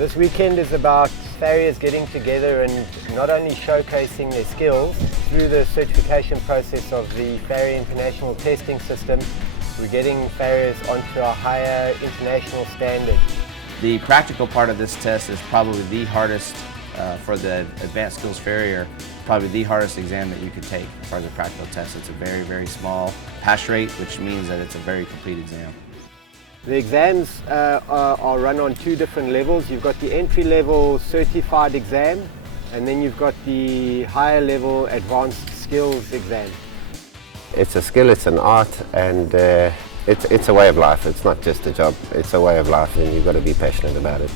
This weekend is about farriers getting together and not only showcasing their skills through the certification process of the Farrier International Testing System. We're getting farriers onto a higher international standard. The practical part of this test is probably the hardest for the Advanced Skills Farrier, probably the hardest exam that you could take as far as a practical test. It's a very, very small pass rate, which means that it's a very complete exam. The exams are run on two different levels. You've got the entry-level certified exam, and then you've got the higher level advanced skills exam. It's a skill, it's an art, and it's a way of life. It's not just a job, it's a way of life, and you've got to be passionate about it.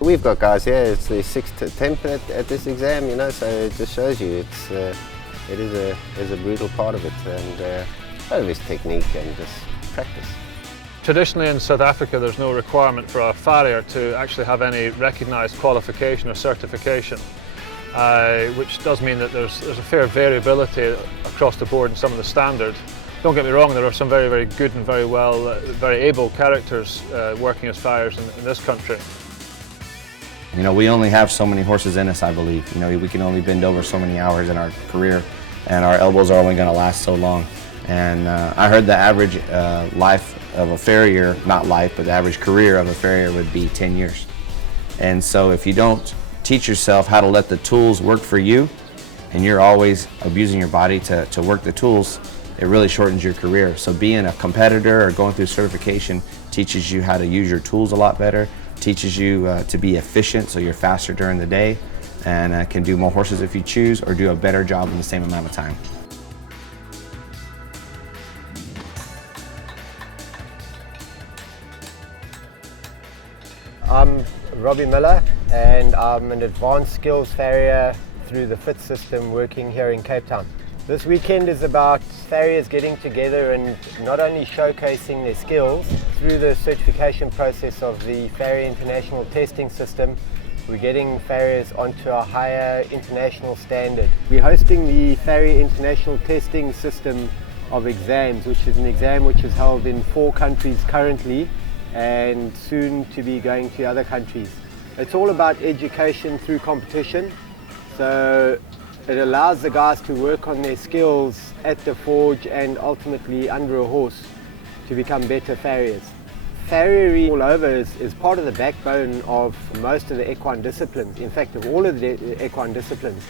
We've got guys here, it's the 6th attempt at this exam, you know, so it just shows you it is a brutal part of it, and a lot of it's technique and just practice. Traditionally in South Africa there's no requirement for a farrier to actually have any recognised qualification or certification, which does mean that there's a fair variability across the board in some of the standard. Don't get me wrong, there are some very, very good and very able characters working as farriers in this country. You know, we only have so many horses in us, I believe. You know, we can only bend over so many hours in our career, and our elbows are only going to last so long. And I heard the average life of a farrier, not life, but the average career of a farrier would be 10 years. And so if you don't teach yourself how to let the tools work for you, and you're always abusing your body to work the tools, it really shortens your career. So being a competitor or going through certification teaches you how to use your tools a lot better, teaches you to be efficient so you're faster during the day, and can do more horses if you choose, or do a better job in the same amount of time. I'm Robbie Miller, and I'm an advanced skills farrier through the Fitz system working here in Cape Town. This weekend is about farriers getting together and not only showcasing their skills through the certification process of the Farrier International Testing System. We're getting farriers onto a higher international standard. We're hosting the Farrier International Testing System of exams, which is an exam which is held in 4 countries currently, and soon to be going to other countries. It's all about education through competition, so it allows the guys to work on their skills at the forge and ultimately under a horse to become better farriers. Farriery all over is part of the backbone of most of the equine disciplines, in fact of all of the equine disciplines.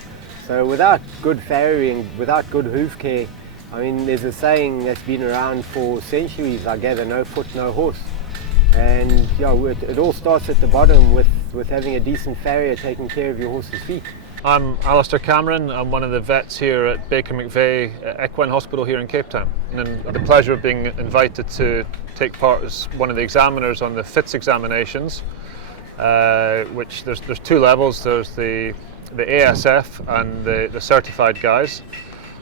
So without good farriery, without good hoof care, I mean, there's a saying that's been around for centuries, I gather, no foot, no horse. And yeah, it all starts at the bottom with having a decent farrier taking care of your horse's feet. I'm Alistair Cameron. I'm one of the vets here at Baker McVeigh Equine Hospital here in Cape Town. And I had the pleasure of being invited to take part as one of the examiners on the Fitz examinations, which there's 2 levels. There's the ASF and the certified guys.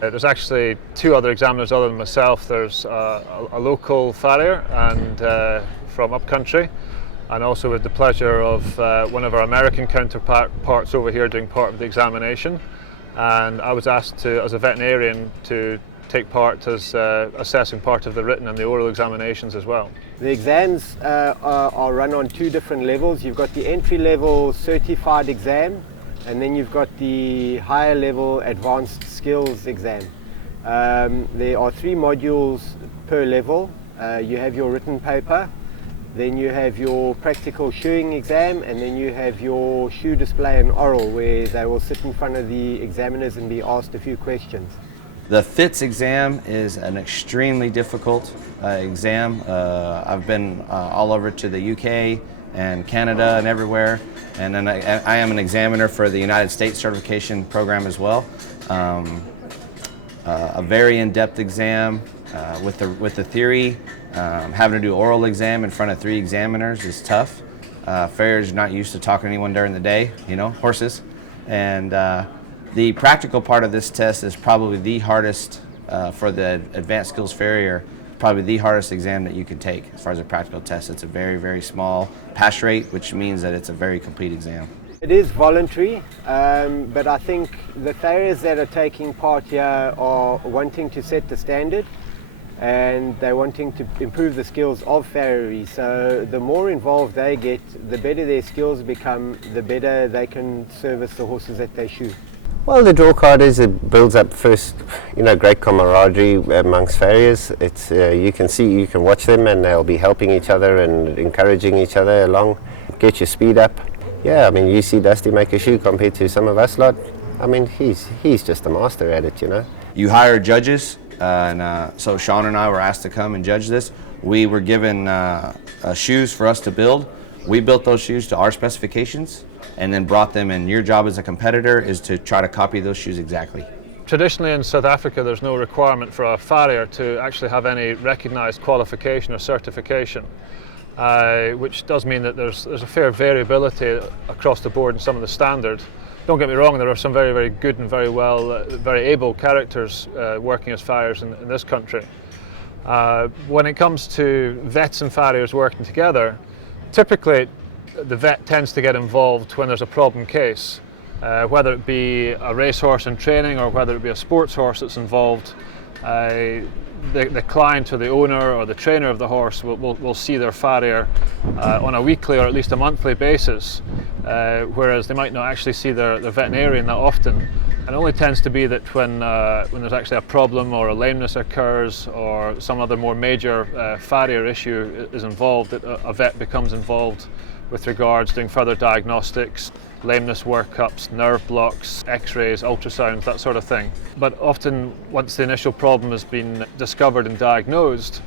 There's actually 2 other examiners other than myself. There's a local farrier and from upcountry, and also with the pleasure of one of our American counterparts over here doing part of the examination. And I was asked to, as a veterinarian, to take part as assessing part of the written and the oral examinations as well. The exams are run on 2 different levels. You've got the entry-level certified exam, and then you've got the higher level advanced skills exam. There are 3 modules per level. You have your written paper, then you have your practical shoeing exam, and then you have your shoe display and oral, where they will sit in front of the examiners and be asked a few questions. The Fitz exam is an extremely difficult exam. I've been all over to the UK and Canada and everywhere, and then I am an examiner for the United States certification program as well. A very in-depth exam with the theory. Having to do oral exam in front of 3 examiners is tough. Farriers are not used to talking to anyone during the day, you know, horses. And the practical part of this test is probably the hardest for the Advanced Skills Farrier, probably the hardest exam that you can take as far as a practical test. It's a very, very small pass rate, which means that it's a very complete exam. It is voluntary, but I think the farriers that are taking part here are wanting to set the standard. and they're wanting to improve the skills of farriery. So the more involved they get, the better their skills become, the better they can service the horses that they shoe. Well, the draw card is, it builds up first, great camaraderie amongst farriers. It's you can watch them, and they'll be helping each other and encouraging each other along, get your speed up. Yeah, I mean, you see Dusty make a shoe compared to some of us lot. I mean, he's just a master at it, You hire judges, and so Sean and I were asked to come and judge this. We were given shoes for us to build. We built those shoes to our specifications and then brought them, and your job as a competitor is to try to copy those shoes exactly. Traditionally in South Africa, there's no requirement for a farrier to actually have any recognised qualification or certification, which does mean that there's a fair variability across the board in some of the standards. Don't get me wrong, there are some very, very good and very able characters working as farriers in this country. When it comes to vets and farriers working together, typically the vet tends to get involved when there's a problem case, whether it be a racehorse in training or whether it be a sports horse that's involved. The client or the owner or the trainer of the horse will see their farrier on a weekly or at least a monthly basis, whereas they might not actually see their veterinarian that often. And it only tends to be that when there's actually a problem or a lameness occurs or some other more major farrier issue is involved, that a vet becomes involved with regards to doing further diagnostics, lameness workups, nerve blocks, x-rays, ultrasounds, that sort of thing. But often once the initial problem has been discovered and diagnosed,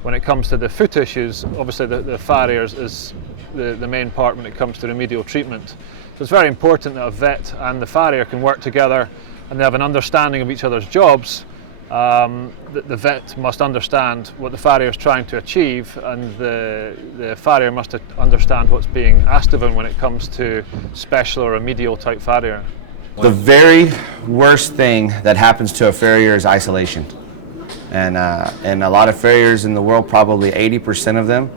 when it comes to the foot issues, obviously the farriers is the main part when it comes to remedial treatment. So it's very important that a vet and the farrier can work together and they have an understanding of each other's jobs. The vet must understand what the farrier is trying to achieve, and the farrier must understand what's being asked of him when it comes to special or remedial type farrier. The very worst thing that happens to a farrier is isolation. And a lot of farriers in the world, probably 80% of them,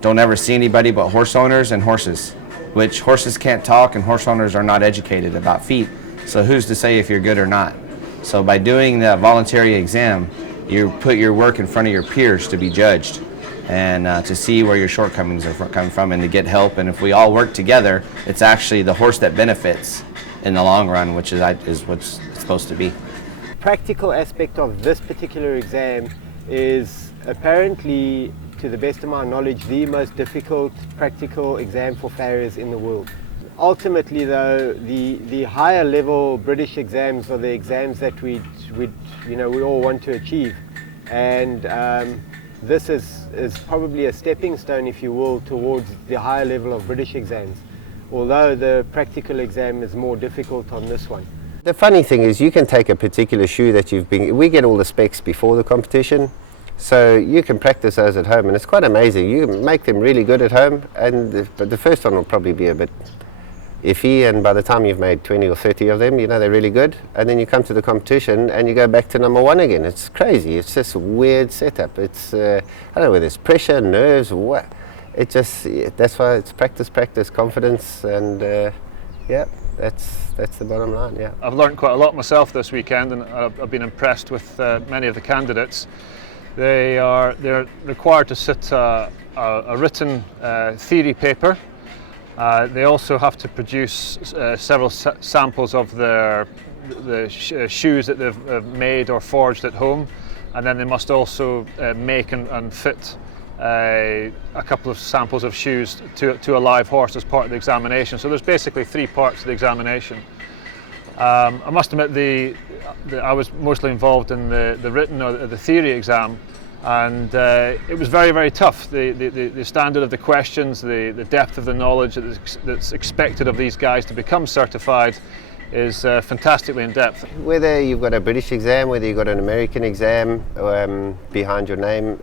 don't ever see anybody but horse owners and horses, which horses can't talk and horse owners are not educated about feet. So who's to say if you're good or not? So by doing the voluntary exam, you put your work in front of your peers to be judged and to see where your shortcomings are coming from and to get help. And if we all work together, it's actually the horse that benefits in the long run, which is what's supposed to be. Practical aspect of this particular exam is apparently, to the best of my knowledge, the most difficult practical exam for farriers in the world. Ultimately though, the higher level British exams are the exams that we all want to achieve, and this is probably a stepping stone, if you will, towards the higher level of British exams, although the practical exam is more difficult on this one. The funny thing is, you can take a particular shoe that we get all the specs before the competition, so you can practice those at home, and it's quite amazing. You can make them really good at home, but the first one will probably be a bit iffy, and by the time you've made 20 or 30 of them, they're really good, and then you come to the competition and you go back to number one again. It's crazy. It's just a weird setup. It's I don't know whether it's pressure, nerves, what. That's why it's practice, confidence, and yeah, that's the bottom line. Yeah, I've learned quite a lot myself this weekend, and I've been impressed with many of the candidates. They're required to sit a written theory paper. They also have to produce several samples of the shoes that they've made or forged at home, and then they must also make and fit a couple of samples of shoes to a live horse as part of the examination. So there's basically 3 parts of the examination. I must admit I was mostly involved in the written or the theory exam, and it was very, very tough. The standard of the questions, the depth of the knowledge that's expected of these guys to become certified is fantastically in depth. Whether you've got a British exam, whether you've got an American exam behind your name,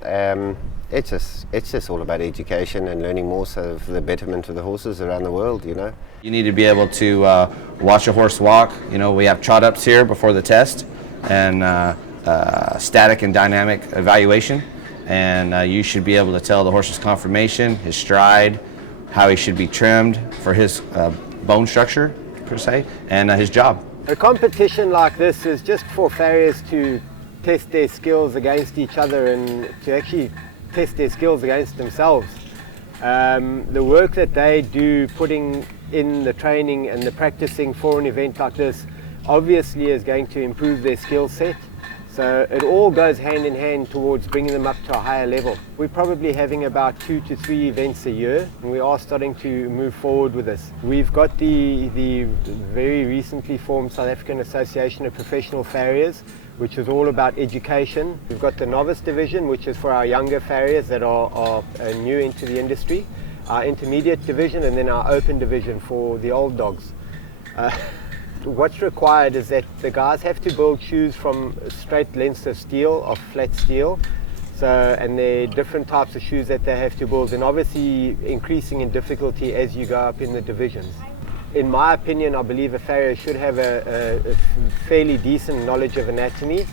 it's just all about education and learning more so for the betterment of the horses around the world. You need to be able to watch a horse walk. We have trot ups here before the test, and static and dynamic evaluation, and you should be able to tell the horse's conformation, his stride, how he should be trimmed for his bone structure per se, and his job. A competition like this is just for farriers to test their skills against each other and to actually test their skills against themselves. The work that they do putting in the training and the practicing for an event like this obviously is going to improve their skill set. So it all goes hand in hand towards bringing them up to a higher level. We're probably having about 2 to 3 events a year, and we are starting to move forward with this. We've got the very recently formed South African Association of Professional Farriers, which is all about education. We've got the novice division, which is for our younger farriers that are new into the industry, our intermediate division, and then our open division for the old dogs. What's required is that the guys have to build shoes from straight lengths of steel, of flat steel. And there are different types of shoes that they have to build, and obviously increasing in difficulty as you go up in the divisions. In my opinion, I believe a farrier should have a fairly decent knowledge of anatomy.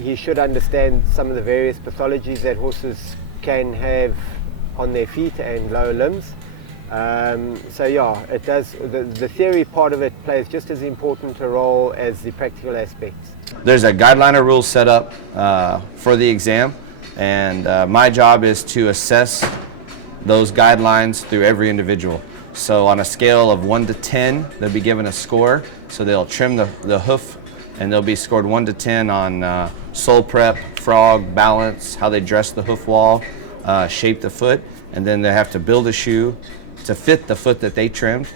He should understand some of the various pathologies that horses can have on their feet and lower limbs. So yeah, it does. The theory part of it plays just as important a role as the practical aspects. There's a guideline of rules set up for the exam, and my job is to assess those guidelines through every individual. So on a scale of 1 to 10, they'll be given a score. So they'll trim the hoof, and they'll be scored 1 to 10 on sole prep, frog, balance, how they dress the hoof wall, shape the foot, and then they have to build a shoe to fit the foot that they trimmed.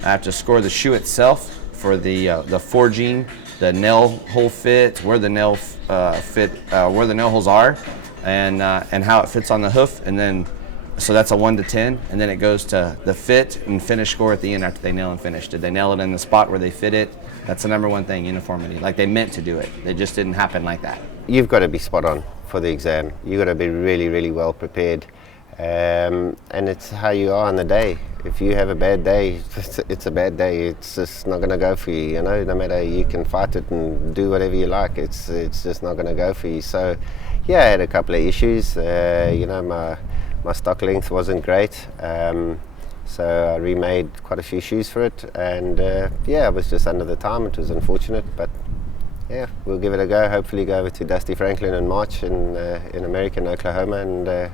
I have to score the shoe itself for the forging, the nail hole fit, where the nail where the nail holes are, and how it fits on the hoof. And then, so that's a 1 to 10, and then it goes to the fit and finish score at the end after they nail and finish. Did they nail it in the spot where they fit it? That's the number one thing, uniformity. Like they meant to do it. It just didn't happen like that. You've got to be spot on for the exam. You've got to be really, really well prepared. And it's how you are on the day. If you have a bad day, it's a bad day. It's just not going to go for you, you know. No matter, you can fight it and do whatever you like, it's just not going to go for you. So yeah, I had a couple of issues. You know, my stock length wasn't great, so I remade quite a few shoes for it, and yeah, I was just under the time. It was unfortunate, but yeah, we'll give it a go. Hopefully go over to Dusty Franklin in March in America, in Oklahoma, and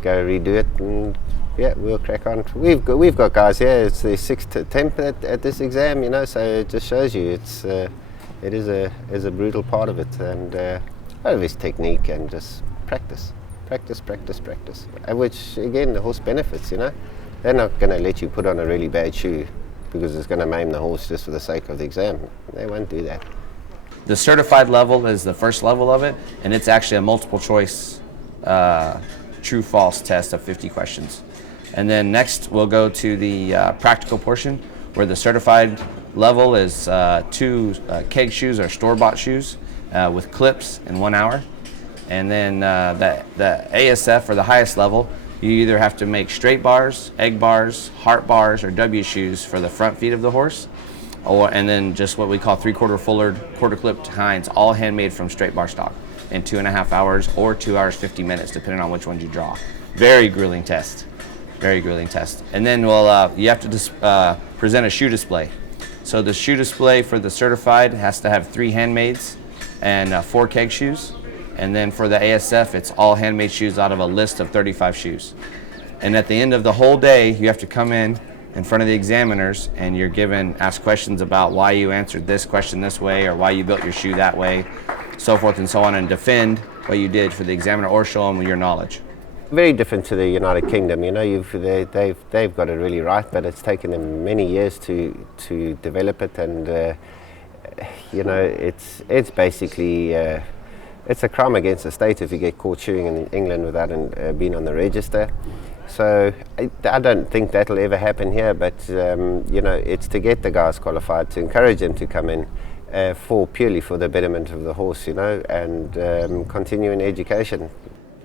go redo it, and yeah, we'll crack on. We've got guys here. It's the 6th attempt at this exam, you know. So it just shows you it is a brutal part of it, and a lot of it's technique and just practice, and which again the horse benefits. You know, they're not going to let you put on a really bad shoe because it's going to maim the horse just for the sake of the exam. They won't do that. The certified level is the first level of it, and it's actually a multiple choice true-false test of 50 questions. And then next we'll go to the practical portion, where the certified level is 2 keg shoes or store-bought shoes with clips in 1 hour. And then the ASF, or the highest level, you either have to make straight bars, egg bars, heart bars, or W shoes for the front feet of the horse, and then just what we call 3/4 fullered, quarter-clipped hinds, all handmade from straight bar stock, in 2.5 hours or 2 hours 50 minutes, depending on which ones you draw. Very grueling test. Very grueling test. And then you have to present a shoe display. So the shoe display for the certified has to have 3 handmades and 4 keg shoes. And then for the ASF, it's all handmade shoes out of a list of 35 shoes. And at the end of the whole day, you have to come in front of the examiners, and you're asked questions about why you answered this question this way, or why you built your shoe that way, so forth and so on, and defend what you did for the examiner or show them your knowledge. Very different to the United Kingdom, you know. They've got it really right, but it's taken them many years to develop it, and you know, it's basically it's a crime against the state if you get caught shoeing in England without being on the register. So I don't think that'll ever happen here, but you know, it's to get the guys qualified, to encourage them to come in purely for the betterment of the horse, you know, and continuing education.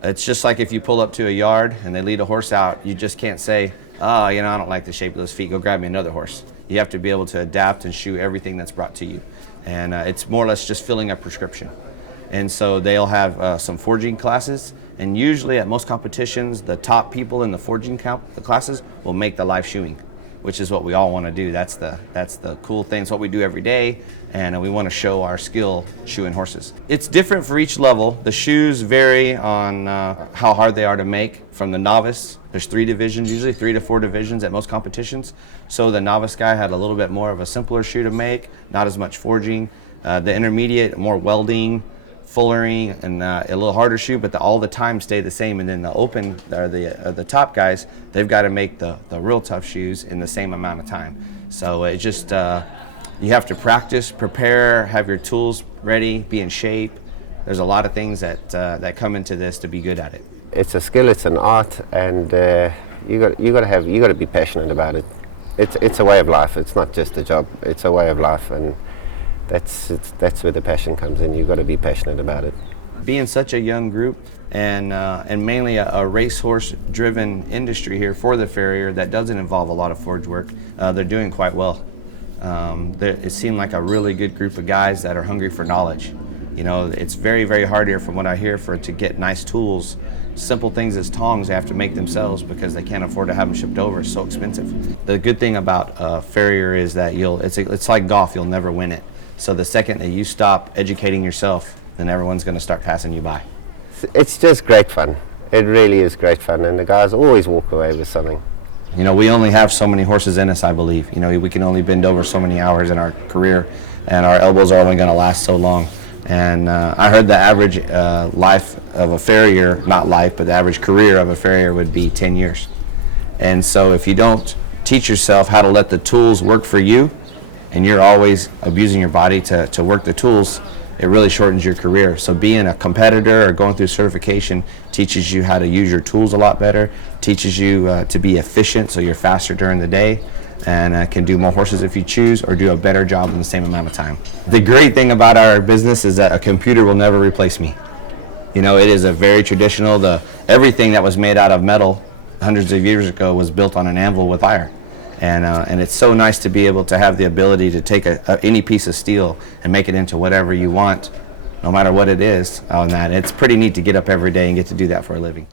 It's just like if you pull up to a yard and they lead a horse out, you just can't say, oh, you know, I don't like the shape of those feet, go grab me another horse. You have to be able to adapt and shoe everything that's brought to you. And it's more or less just filling a prescription. And so they'll have some forging classes, and usually at most competitions, the top people in the forging classes will make the live shoeing. which is what we all want to do. That's the cool thing. It's what we do every day, and we want to show our skill shoeing horses. It's different for each level. The shoes vary on how hard they are to make. From the novice, there's 3 divisions, usually 3 to 4 divisions at most competitions. So the novice guy had a little bit more of a simpler shoe to make, not as much forging. The intermediate, more welding, fullering, and a little harder shoe, but all the time stay the same. And then the open, or the top guys, they've got to make the real tough shoes in the same amount of time. So it just, you have to practice, prepare, have your tools ready, be in shape. There's a lot of things that come into this to be good at it. It's a skill, it's an art, and you got to be passionate about it. It's a way of life. It's not just a job. It's a way of life, and that's where the passion comes in. You've got to be passionate about it. Being such a young group, and mainly a racehorse-driven industry here for the Farrier that doesn't involve a lot of forge work, they're doing quite well. It seemed like a really good group of guys that are hungry for knowledge. You know, it's very, very hard here, from what I hear, to get nice tools. Simple things as tongs they have to make themselves because they can't afford to have them shipped over. It's so expensive. The good thing about Farrier is that it's like golf. You'll never win it. So the second that you stop educating yourself, then everyone's going to start passing you by. It's just great fun. It really is great fun, and the guys always walk away with something. You know, we only have so many horses in us, I believe. You know, we can only bend over so many hours in our career, and our elbows are only going to last so long. And I heard the average life of a farrier, not life, but the average career of a farrier would be 10 years. And so if you don't teach yourself how to let the tools work for you, and you're always abusing your body to work the tools, it really shortens your career. So being a competitor or going through certification teaches you how to use your tools a lot better, teaches you to be efficient, so you're faster during the day, and can do more horses if you choose, or do a better job in the same amount of time. The great thing about our business is that a computer will never replace me. You know, it is a very traditional, everything that was made out of metal hundreds of years ago was built on an anvil with fire. And it's so nice to be able to have the ability to take any piece of steel and make it into whatever you want, no matter what it is on that. It's pretty neat to get up every day and get to do that for a living.